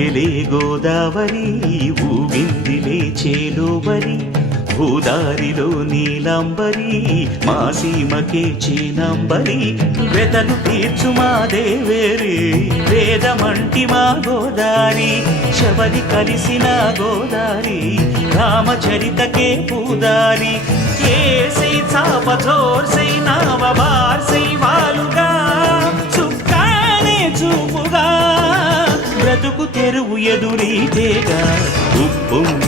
ఊగెలే గోదావరి ఊగిందిలే చేలోబరి భూదారిలో నీలంబరి మా సీమకే చీనంబరి వెతలు తీర్చు మా దేవేరి వేదమంటి మా గోదారి శబరి కలిసిన గోదారి రామచరితకే పూదారి ఏసై చాప జోర్సై నావ బార్సై వాలుగా చుక్కానే చూపుగా బ్రతుకు తెరువు ఎదురీతేగా ఉప్పొంగి